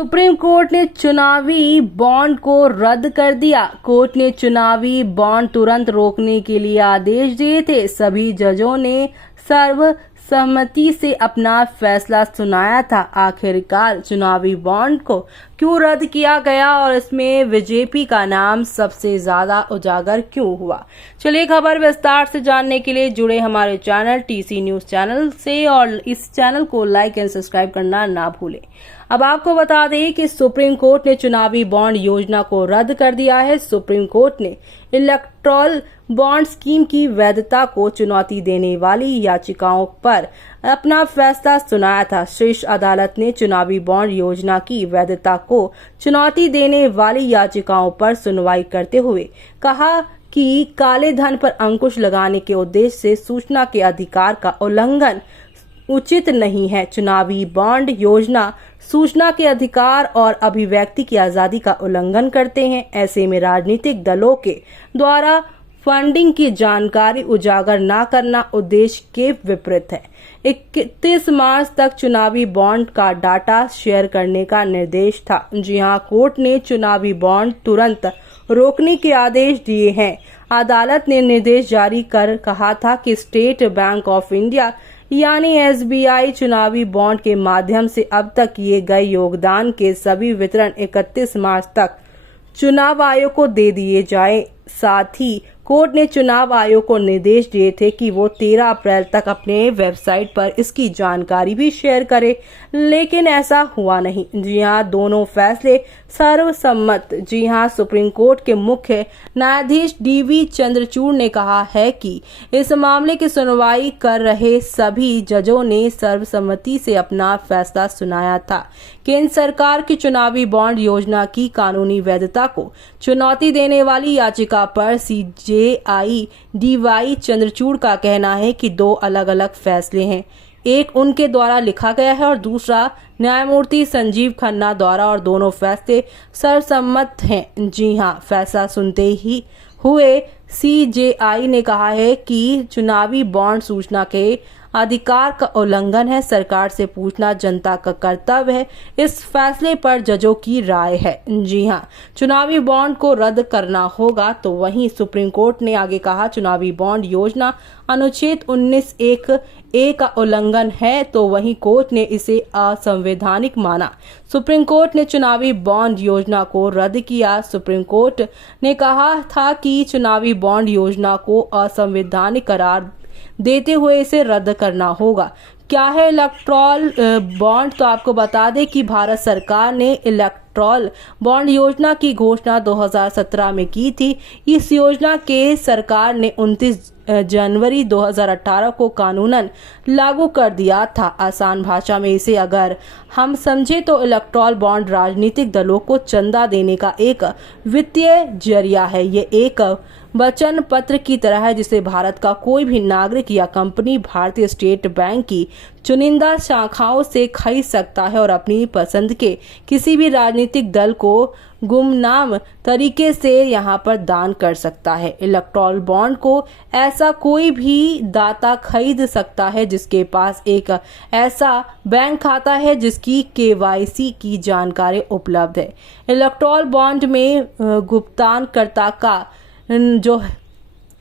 Supreme court ने चुनावी bond को रद्द कर दिया। कोर्ट ने चुनावी बॉन्ड तुरंत रोकने के लिए आदेश दिए थे। सभी जजों ने सर्वसम्मति से अपना फैसला सुनाया था। आखिरकार चुनावी बॉन्ड को क्यों रद्द किया गया और इसमें बीजेपी का नाम सबसे ज्यादा उजागर क्यों हुआ? चलिए खबर विस्तार से जानने के लिए जुड़े हमारे चैनल टीसी न्यूज चैनल से और इस चैनल को लाइक एंड सब्सक्राइब करना ना भूलें। अब आपको बता दें कि सुप्रीम कोर्ट ने चुनावी बॉन्ड योजना को रद्द कर दिया है। सुप्रीम कोर्ट ने इलेक्टोरल बॉन्ड स्कीम की वैधता को चुनौती देने वाली याचिकाओं पर अपना फैसला सुनाया था। शीर्ष अदालत ने चुनावी बॉन्ड योजना की वैधता को चुनौती देने वाली याचिकाओं पर सुनवाई करते हुए कहा कि काले धन पर अंकुश लगाने के उद्देश्य से सूचना के अधिकार का उल्लंघन उचित नहीं है। चुनावी बॉन्ड योजना सूचना के अधिकार और अभिव्यक्ति की आजादी का उल्लंघन करते हैं। ऐसे में राजनीतिक दलों के द्वारा फंडिंग की जानकारी उजागर न करना उद्देश्य के विपरीत है। 31 मार्च तक चुनावी बॉन्ड का डाटा शेयर करने का निर्देश था। जी हां, कोर्ट ने चुनावी बॉन्ड तुरंत रोकने के आदेश दिए हैं। अदालत ने निर्देश जारी कर कहा था कि स्टेट बैंक ऑफ इंडिया यानी एसबीआई चुनावी बॉन्ड के माध्यम से अब तक किए गए योगदान के सभी वितरण 31 मार्च तक चुनाव आयोग को दे दिए जाए। साथ ही कोर्ट ने चुनाव आयोग को निर्देश दिए थे कि वो 13 अप्रैल तक अपने वेबसाइट पर इसकी जानकारी भी शेयर करे, लेकिन ऐसा हुआ नहीं। जी हां, दोनों फैसले सर्वसम्मत। जी हां, सुप्रीम कोर्ट के मुख्य न्यायाधीश डीवी चंद्रचूड़ ने कहा है कि इस मामले की सुनवाई कर रहे सभी जजों ने सर्वसम्मति से अपना फैसला सुनाया था। केंद्र सरकार की चुनावी बॉन्ड योजना की कानूनी वैधता को चुनौती देने वाली याचिका पर सीजेआई डीवाई चंद्रचूड़ का कहना है कि दो अलग अलग फैसले हैं। एक उनके द्वारा लिखा गया है और दूसरा न्यायमूर्ति संजीव खन्ना द्वारा, और दोनों फैसले सर्वसम्मत हैं। जी हां, फैसला सुनते ही हुए सीजेआई ने कहा है कि चुनावी बॉन्ड सूचना के अधिकार का उल्लंघन है। सरकार से पूछना जनता का कर्तव्य है। इस फैसले पर जजों की राय है। जी हां, चुनावी बॉन्ड को रद्द करना होगा। तो वहीं सुप्रीम कोर्ट ने आगे कहा, चुनावी बॉन्ड योजना अनुच्छेद 19(1)(a) का उल्लंघन है, तो वहीं कोर्ट ने इसे असंवैधानिक माना। सुप्रीम कोर्ट ने चुनावी बॉन्ड योजना को रद्द किया। सुप्रीम कोर्ट ने कहा था कि चुनावी बॉन्ड योजना को असंवैधानिक करार देते हुए इसे रद्द करना होगा। क्या है इलेक्टोरल बॉन्ड? तो आपको बता दें कि भारत सरकार ने इलेक्टोरल बॉन्ड योजना की घोषणा 2017 में की थी। इस योजना के सरकार ने 29 जनवरी 2018 को कानूनन लागू कर दिया था। आसान भाषा में इसे अगर हम समझे तो इलेक्टोरल बॉन्ड राजनीतिक दलों को चंदा देने का एक वित्तीय जरिया है। ये एक वचन पत्र की तरह है जिसे भारत का कोई भी नागरिक या कंपनी भारतीय स्टेट बैंक की चुनिंदा शाखाओं से खरीद सकता है और अपनी पसंद के किसी भी राजनीतिक दल को गुमनाम तरीके से यहां पर दान कर सकता है। इलेक्टोरल बॉन्ड को ऐसा कोई भी दाता खरीद सकता है जिसके पास एक ऐसा बैंक खाता है जिसकी केवाईसी की जानकारी उपलब्ध है। इलेक्टोरल बॉन्ड में भुगतानकर्ता का जो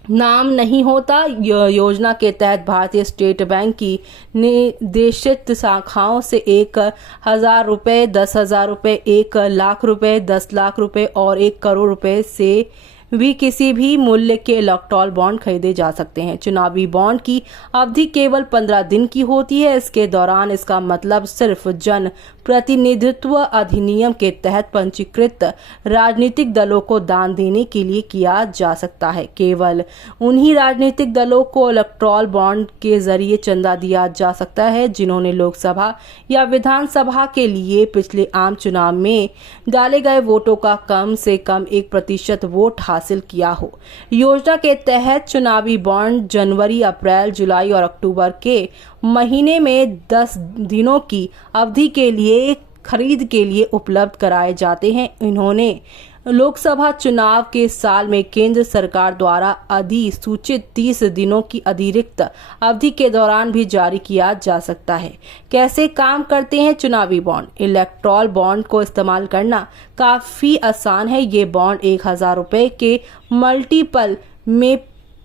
नाम नहीं होता। योजना के तहत भारतीय स्टेट बैंक की निर्देशित शाखाओं से 1,000 रुपये, 10,000 रुपये, 1,00,000 रुपये, 10 लाख रुपये और 1 करोड़ रुपये से भी किसी भी मूल्य के इलेक्टोरल बॉन्ड खरीदे जा सकते हैं। चुनावी बॉन्ड की अवधि केवल 15 दिन की होती है। इसके दौरान इसका मतलब सिर्फ जन प्रतिनिधित्व अधिनियम के तहत पंजीकृत राजनीतिक दलों को दान देने के लिए किया जा सकता है। केवल उन्हीं राजनीतिक दलों को इलेक्टोरल बॉन्ड के जरिए चंदा दिया जा सकता है जिन्होंने लोकसभा या विधानसभा के लिए पिछले आम चुनाव में डाले गए वोटों का कम से कम 1% वोट हासिल किया हो। योजना के तहत चुनावी बॉन्ड जनवरी, अप्रैल, जुलाई और अक्टूबर के महीने में 10 दिनों की अवधि के लिए खरीद के लिए उपलब्ध कराए जाते हैं। इन्होंने लोकसभा चुनाव के साल में केंद्र सरकार द्वारा अधिसूचित 30 दिनों की अतिरिक्त अवधि के दौरान भी जारी किया जा सकता है। कैसे काम करते हैं चुनावी बॉन्ड? इलेक्टोरल बॉन्ड को इस्तेमाल करना काफी आसान है। ये बॉन्ड 1000 रुपए के मल्टीपल में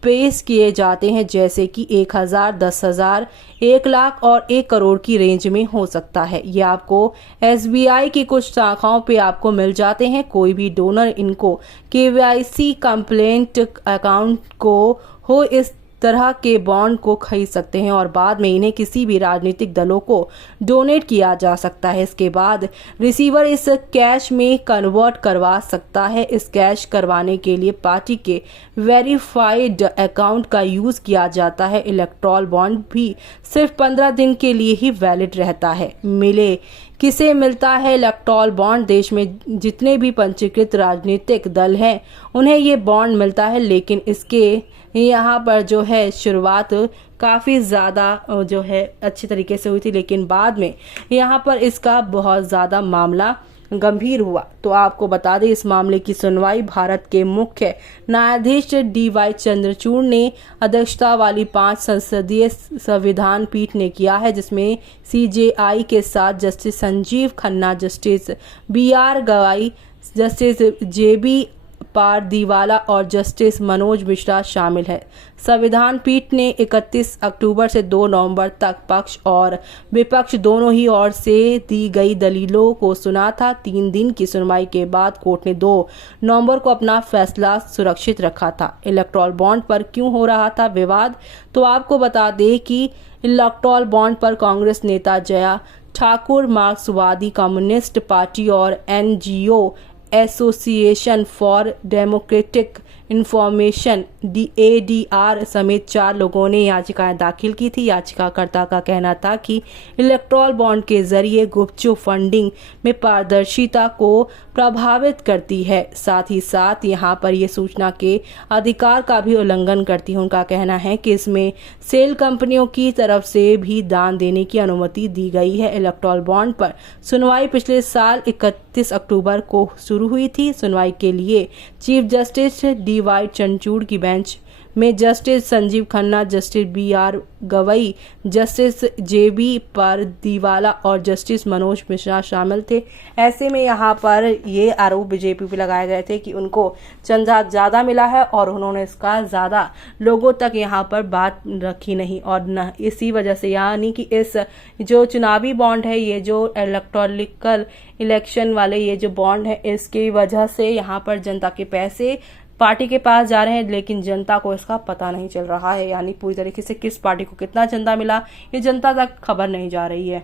पेश किए जाते हैं, जैसे कि 1000, 10,000, 1 लाख और 1 करोड़ की रेंज में हो सकता है। ये आपको SBI की कुछ शाखाओं पे आपको मिल जाते हैं। कोई भी डोनर इनको KYC कंप्लेंट अकाउंट को हो इस तरह के बॉन्ड को खरीद सकते हैं और बाद में इन्हें किसी भी राजनीतिक दलों को डोनेट किया जा सकता है। इसके बाद रिसीवर इस कैश में कन्वर्ट करवा सकता है। इस कैश करवाने के लिए पार्टी के वेरीफाइड अकाउंट का यूज किया जाता है। इलेक्टोरल बॉन्ड भी सिर्फ 15 दिन के लिए ही वैलिड रहता है। किसे मिलता है इलेक्टोरल बॉन्ड? देश में जितने भी पंजीकृत राजनीतिक दल हैं उन्हें ये बॉन्ड मिलता है, लेकिन इसके यहाँ पर जो है शुरुआत काफ़ी ज़्यादा जो है अच्छी तरीके से हुई थी, लेकिन बाद में यहाँ पर इसका बहुत ज़्यादा मामला गंभीर हुआ। तो आपको बता दें, इस मामले की सुनवाई भारत के मुख्य न्यायाधीश DY चंद्रचूड़ ने अध्यक्षता वाली 5 संसदीय संविधान पीठ ने किया है, जिसमें CJI के साथ justice Sanjeev Khanna, justice BR गवाई, जस्टिस JB पारदीवाला और जस्टिस मनोज मिश्रा शामिल है। संविधान पीठ ने 31 अक्टूबर से 2 नवंबर तक पक्ष और विपक्ष दोनों ही ओर से दी गई दलीलों को सुना था। 3 दिन की सुनवाई के बाद कोर्ट ने 2 नवंबर को अपना फैसला सुरक्षित रखा था। इलेक्टोरल बॉन्ड पर क्यों हो रहा था विवाद? तो आपको बता दें कि इलेक्टोरल बॉन्ड पर कांग्रेस नेता जया ठाकुर, मार्क्सवादी कम्युनिस्ट पार्टी और NGO association for democratic information ADR समेत 4 लोगों ने याचिकाएं दाखिल की थी। याचिकाकर्ता का कहना था कि इलेक्टोरल बॉन्ड के जरिए गुपचुप फंडिंग में पारदर्शिता को प्रभावित करती है, साथ ही साथ यहाँ पर ये सूचना के अधिकार का भी उल्लंघन करती है। उनका कहना है कि इसमें सेल कंपनियों की तरफ से भी दान देने की अनुमति दी गई है। इलेक्टोरल बॉन्ड पर सुनवाई पिछले साल 31 अक्टूबर को शुरू हुई थी। सुनवाई के लिए चीफ जस्टिस DY चंद्रचूड़ की बेंच में justice Sanjeev Khanna, justice BR Gavai, justice JB Pardiwala और जस्टिस मनोज मिश्रा शामिल थे। ऐसे में यहाँ पर ये आरोप बीजेपी पे लगाए गए थे कि उनको चंदा ज़्यादा मिला है और उन्होंने इसका ज़्यादा लोगों तक यहाँ पर बात रखी नहीं, और न इसी वजह से यानी कि इस जो चुनावी बॉन्ड है, ये जो इलेक्टोरल इलेक्शन वाले ये जो बॉन्ड है, इसकी वजह से यहाँ पर जनता के पैसे पार्टी के पास जा रहे हैं, लेकिन जनता को इसका पता नहीं चल रहा है। यानी पूरी तरीके से किस पार्टी को कितना चंदा मिला, ये जनता तक खबर नहीं जा रही है।